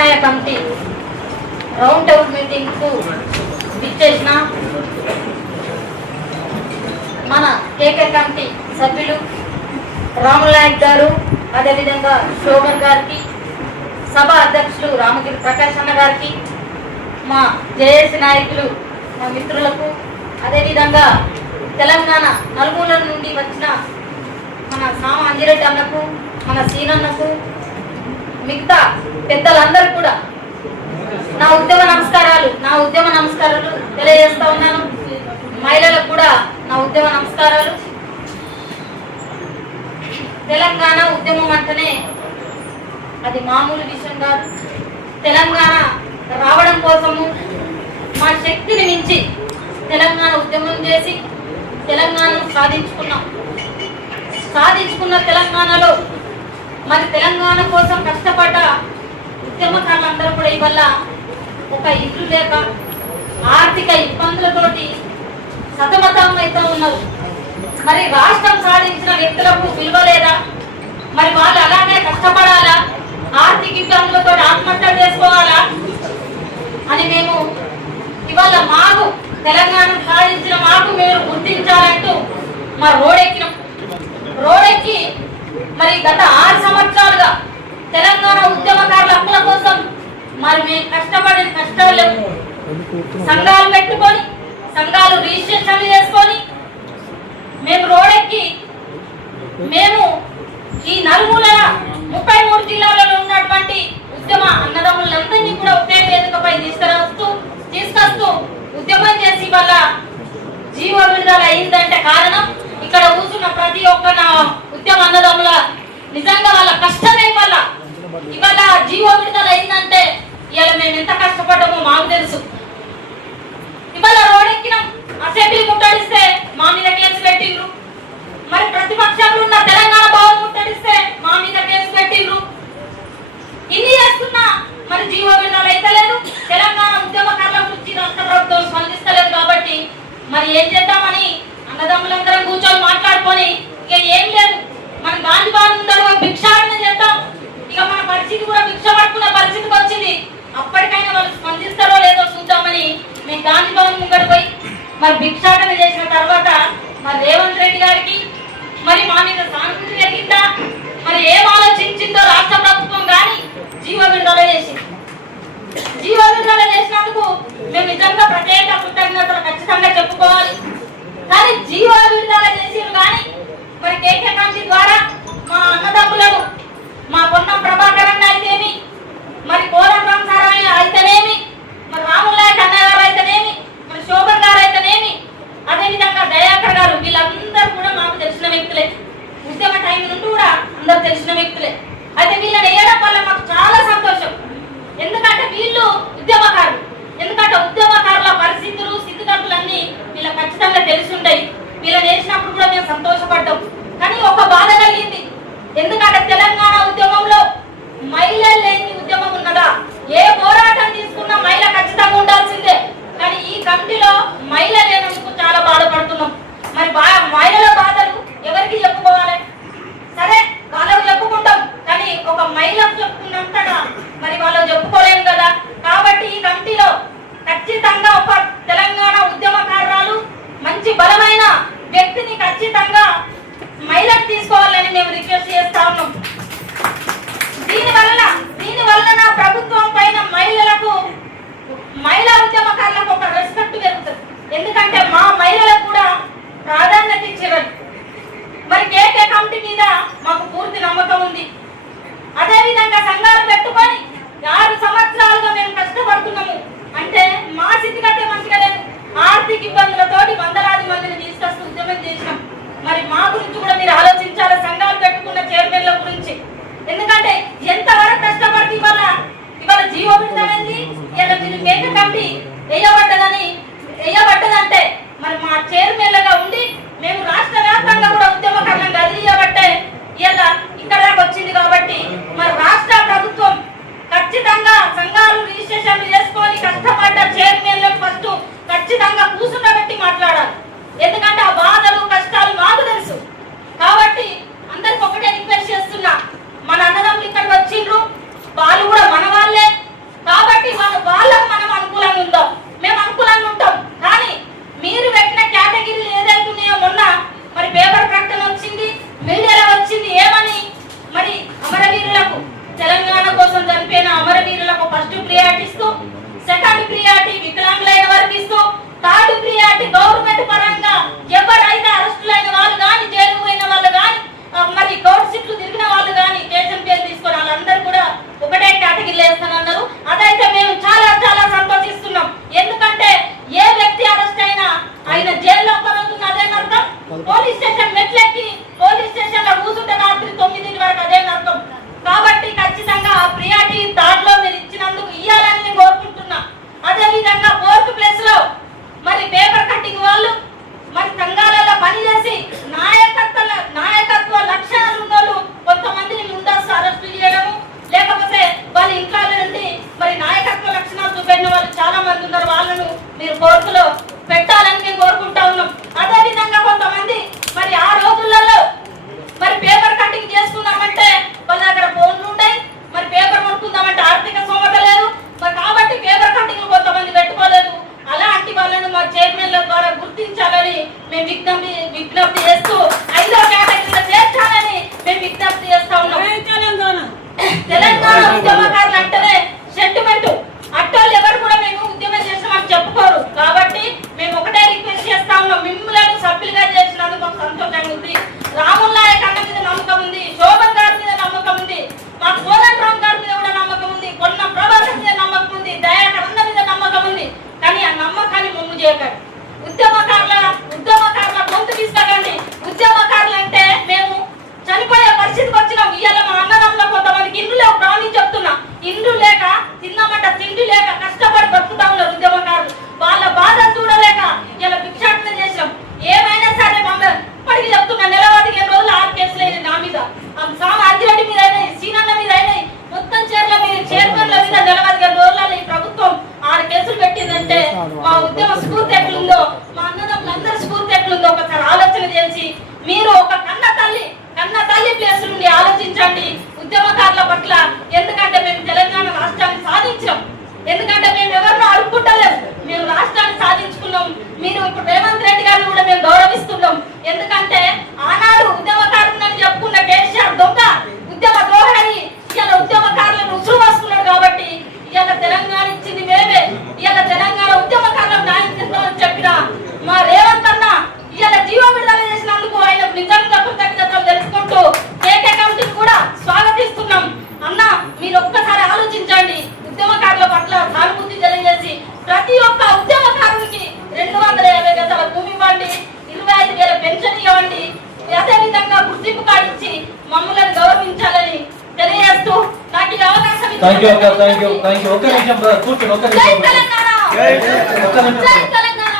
సమన్వయ committee round table meeting కు విచ్చేసిన మన కేకే కమిటీ సభ్యులు రాముల నాయక్ గారు, అదేవిధంగా శోభన్ గారికి, సభ అధ్యక్షులు రామగిరి ప్రకాష్ అన్న గారికి, మా జేఏసీ నాయకులు మా మిత్రులకు, అదేవిధంగా తెలంగాణ నలుమూలల నుండి వచ్చిన మన సామ అంజిరెడ్డి అన్నకు, మన సీనన్నకు, మిగతా పెద్దలందరూ కూడా నా ఉద్యమ నమస్కారాలు తెలియజేస్తా ఉన్నాను. మహిళలకు కూడా నా ఉద్యమ నమస్కారాలు. తెలంగాణ ఉద్యమం అంటేనే అది మామూలు విషయం కాదు. తెలంగాణ రావడం కోసము మా శక్తిని మించి తెలంగాణ ఉద్యమం చేసి తెలంగాణను సాధించుకున్న తెలంగాణలో మరి తెలంగాణ కోసం కష్టపడ్డ ఉద్యమకారులందరూ కూడా ఇవల్ల ఒక ఇల్లు లేక ఆర్థిక ఇబ్బందులతోటి సతమతం అయితే ఉన్నారు. మరి రాష్ట్రం సాధించిన వ్యక్తులకు విలువ లేదా? మరి వాళ్ళు అలాగే కష్టపడాలా? ఆర్థిక ఇబ్బందులతో ఆత్మహత్య చేసుకోవాలా అని మేము ఇవాళ మాకు తెలంగాణ సాధించిన మాకు మీరు గుర్తించాలంటూ మా రోడెక్కి మరి గత 6 సంవత్సరాలుగా తెలంగాణ ఉద్యమకారుల హక్కుల కోసం మరి మేము కష్టపడిన కష్టాలు సంఘాలు పెట్టుకొని సంఘాలు రిజిస్ట్రేషన్లు చేసుకొని మేము రోడెక్కి మేము ఈ నలుమూలల 33 జిల్లాలలో ఉన్నటువంటి ఉద్యమ అన్నదమ్ములందరినీ కూడా ఒకే వేదికపై తీసుకొస్తూ ఉద్యమం చేసి వల్ల జీవ విడుదల అయిందంటే కారణం ఇక్కడ కూర్చున్న ప్రతి ఒక్క నా ఉద్యమ అన్నదమ్ముల నిజంగా వాళ్ళ కష్టమే వల్ల ఇవాళ జీవ విడుదల అయిందంటే ఇవాళ మేము ఎంత కష్టపడ్డామో మాకు తెలుసు. ఇవాళ రోడెక్కినాం, అసెంబ్లీ ముట్టడిస్తే మా మీద కేసు పెట్టిండ్రు. మరి ప్రతిపక్షంలో ఉన్న తెలంగాణ భవన్ ముట్టడిస్తే మా మీద కేసు పెట్టిండ్రు. ఇన్ని చేస్తున్నా మరి జీవ విడుదల అయితే లేదు. తెలంగాణ ఉద్యమకారుల గురించి రాష్ట్ర ప్రభుత్వం స్పందిస్తలేదు. కాబట్టి మరి ఏం చేద్దామని అన్నదమ్ములందరం కూర్చొని మాట్లాడుకొని ఇక ఏం లేదు, మన గాంధీ భవన్ ముందర భిక్షాటన చేద్దాం. ఇక మన పరిస్థితి కూడా భిక్ష పట్టుకున్న పరిస్థితికి వచ్చింది. అప్పటికైనా వాళ్ళు స్పందిస్తారో లేదో చూద్దామని మేము గాంధీ భవన్ ముందర పోయి మరి భిక్షాటన చేసిన తర్వాత మరి రేవంత్ రెడ్డి గారికి మరి మా మీద సానుభూతి కలిగిందా, మరి ఏం ఆలోచించిందో రాష్ట్ర ప్రభుత్వం కానీ జీవ విడుదల చేసింది. జీవ విడుదల చేసినందుకు మేము నిజంగా ప్రత్యేక కృతజ్ఞతలు ఖచ్చితంగా చెప్పుకోవాలి. కానీ జీవ విడుదల చేసిరు కానీ మరి కేకే కమిటీ ద్వారా మా అన్నదమ్ములను మా పొన్నం ప్రభాకర్ అన్న అయితేమి, మరి కోరం రామసారాయణ అయితేనేమి, మరి రాముల నాయక్ అన్న గారు అయితేనేమి, మరి శోభన్ గారు అయితేనేమి, అదేవిధంగా దయాకర్ గారు, వీళ్ళందరూ కూడా మాకు తెలిసిన వ్యక్తులే. ఉద్యమ టైం నుండి కూడా అందరు తెలిసిన వ్యక్తులే. అయితే వీళ్ళని వేయడం వల్ల మాకు చాలా సంతోషం. ఎందుకంటే వీళ్ళు ఉద్యమకారులు. ఎందుకంటే ఉద్యమకారుల పరిస్థితులు స్థితిగతులన్నీ వీళ్ళకి ఖచ్చితంగా తెలిసి ఉంటాయి. వీళ్ళని వేసినప్పుడు కూడా మేము సంతోషపడ్డాం. కానీ ఒక బాధ కలిగింది. ఎందుకంటే తెలంగాణ ఉద్యమంలో మహిళలు లేని ఉద్యమం ఉన్నదా? ఏ పోరాటం తీసుకున్నా మహిళ ఖచ్చితంగా ఉండాల్సిందే. కానీ ఈ కమిటీలో మహిళ లేనందుకు చాలా బాధపడుతున్నాం. మరి మహిళల బాధలు ఎవరికి చెప్పుకోవాలి? సరే వాళ్ళకు చెప్పుకుంటాం, కానీ ఒక మహిళకు చెప్పుకున్నంతగా మరి వాళ్ళు చెప్పుకోలేము కదా. కాబట్టి ఈ కమిటీలో ఖచ్చితంగా ఒక తెలంగాణ ఉద్యమకారురాలు మంచి బలమైన వ్యక్తిని ఖచ్చితంగా మహిళకు తీసుకోవాలని మేము రిక్వెస్ట్ చేస్తా ఉన్నాం. దీనివల్ల నా ప్రభుత్వం పైన మహిళా ఉద్యమకారులకు ఒక రెస్పెక్ట్ పెరుగుతుంది. ఎందుకంటే మా మహిళలకు కూడా ప్రాధాన్యత ఇచ్చారు. మరి కేకే కమిటీ మీద మాకు పూర్తి నమ్మకం ఉంది. అదేవిధంగా సంఘాలు పెట్టుకొని 6 సంవత్సరాలుగా మేము కష్టపడుతున్నాము. అంటే మా స్థితిగతే మంచిగా లేదు. ఆర్థిక ఇబ్బందులతోటి వందలాది మందిని తీసుకొస్తూ ఉద్యమం చేసినాం. మరి మా గురించి కూడా మీరు ఆలోచించాలి, సంఘాలు పెట్టుకున్న చైర్మన్ల గురించి. ఎందుకంటే ఎంతవరకు కష్టపడి ఇవాళ జీవో విడుదలైంది. ఇలా మీరు కేకే కమిటీ వేయబడ్డదంటే మరి మా చైర్మన్లుగా ఉండి మేము రాష్ట్ర వ్యాప్తంగా కూడా ఉద్యమకారులను గదిలియబట్టే ఇలా ఇక్కడ వచ్చింది. కాబట్టి మరి రాష్ట్ర ప్రభుత్వం ఖచ్చితంగా సంఘాలు రిజిస్ట్రేషన్లు చేసుకొని కష్టపడ్డ చైర్మన్లను ఫస్ట్ ఖచ్చితంగా కూర్చుండబెట్టి మాట్లాడాలి. ఎందుకంటే ఆ బాధలు కష్టాలు మాకు తెలుసు. కాబట్టి అందరికి ఒకటే రిక్వెస్ట్ చేస్తున్నా, మన అన్నదమ్ములు ఇక్కడికి వచ్చిండ్రు, వాళ్ళు కూడా మన వాళ్ళే. కోర్టులో పెట్టాలని మేము కోరుకుంటా ఉన్నాం. అదే విధంగా కొంతమంది మరి ఆ రోజులలో మరి పేపర్ కటింగ్ చేసుకుందామంటే వాళ్ళ దగ్గర ఫోన్లు ఉంటాయి, మరి పేపర్ కొనుక్కుందామంటే ఆర్థిక స్తోమత లేదు, మరి కాబట్టి పేపర్ కటింగ్ కొంతమంది పెట్టుకోలేదు. అలాంటి వాళ్ళను మా చైర్మన్ల ద్వారా గుర్తించాలని మేము విజ్ఞప్తి చేస్తూ 5వ కేటగిరీలో చేర్చాలని మేము విజ్ఞప్తి చేస్తా ఉన్నాం. తెలంగాణ ఉద్యమకారులు అంటేనే సెంటిమెంట్, అట్టోళ్ళు ఎవరు కూడా మేము ఉద్యమం చేసామని చెప్పుకోరు. కాబట్టి మేము ఒకటే రిక్వెస్ట్ చేస్తా ఉన్నాం, మిమ్మల్ని సభ్యులుగా చేసినందుకు మాకు సంతోషంగా ఉంది. రాముల్ నాయక్ అన్న మీద నమ్మకం ఉంది, శోభన్ గారి మీద నమ్మకం ఉంది, మాకు కోదండ రామ్ గారి మీద కూడా నమ్మకం ఉంది, కొన్న ప్రభాకర్ మీద నమ్మకం ఉంది, దయాకర్ అన్న మీద నమ్మకం ఉంది. కానీ ఆ నమ్మకాన్ని ముందు చేయకండి. ఉద్యమకారుల గొంతు తీసుకోకండి. ఉద్యమకారులు అంటే మేము చనిపోయే పరిస్థితికి వచ్చినాం. ఇవాళ మా అన్నదమ్ముల కొంతమందికి ఇండ్లు లేవు, ప్రాణి చెప్తున్నా, ఇండ్లు లేక తిన్నమాట తిండి లేక కష్టపడి బతుకుతా ఉన్నారు ఉద్యమకారులు. వాళ్ళ బాధను చూడలేక ఇలా భిక్షాటన చేసాం. ఏమైనా సరే మమ్మల్ని ఇప్పటికీ చెప్తున్నా, నెలవాటికి 7 రోజులు 6 కేసులు అయినాయి నా మీద, అంజిరెడ్డి మీద అయినాయి, సీనన్న మీద అయినాయి, మొత్తం చైర్మన్ల మీద నెలవాటికి 7 రోజులలో ఈ ప్రభుత్వం 6 కేసులు పెట్టిందంటే మా ఉద్యమ స్ఫూర్తి ఎట్లుందో, మా అన్నదమ్ములందరి స్ఫూర్తి ఎట్లుందో ఒకసారి ఆలోచన చేసి మీరు ఒక కన్న తల్లి ప్లేస్ నుండి ఆలోచించండి ఉద్యమకారుల పట్ల. ఎందుకంటే మేము తెలంగాణ రాష్ట్రాన్ని సాధించాం, ఎందుకంటే మేము ఎవరినో అడుక్కుంటలేము, మేము రాష్ట్రాన్ని సాధించుకున్నాం. మీరు ఇప్పుడు రేవంత్ రెడ్డి గారిని కూడా మేము గౌరవిస్తున్నాం. ఎందుకంటే ఆనాడు ఉద్యమకారులని చెప్పుకున్న కేసీఆర్ దొంగ, ఉద్యమ ద్రోహి ఇలా ఉద్యమకారులను ఉసురు వస్తున్నాడు. కాబట్టి ఇలా తెలంగాణ ఇచ్చింది మేమే, ఇలా తెలంగాణ ఉద్యమకారులకు న్యాయం చేస్తామని చెప్పిన మా రేవంత్ అన్న ఇలా జీవో విడుదల చేసినందుకు ఆయన నిజంగా కృతజ్ఞతలు తెలుసుకుంటూ కేకే కమిటీని కూడా స్వాగతిస్తున్నాం. అన్న మీరు ఒక్కసారి ఆలోచించండి, ఉద్యమకారుల పట్ల సానుభూతి తెలియజేసి ప్రతి ఒక్క ఉద్యమకారునికి 250 గజాల భూమి ఇవ్వండి, 25,000 పెన్షన్ ఇవ్వండి, అదే విధంగా గుర్తింపు కార్డు ఇచ్చి మమ్మల్ని గౌరవించాలని తెలియజేస్తూ నాకు ఈ అవకాశం ఇచ్చారు. జై తెలంగాణ.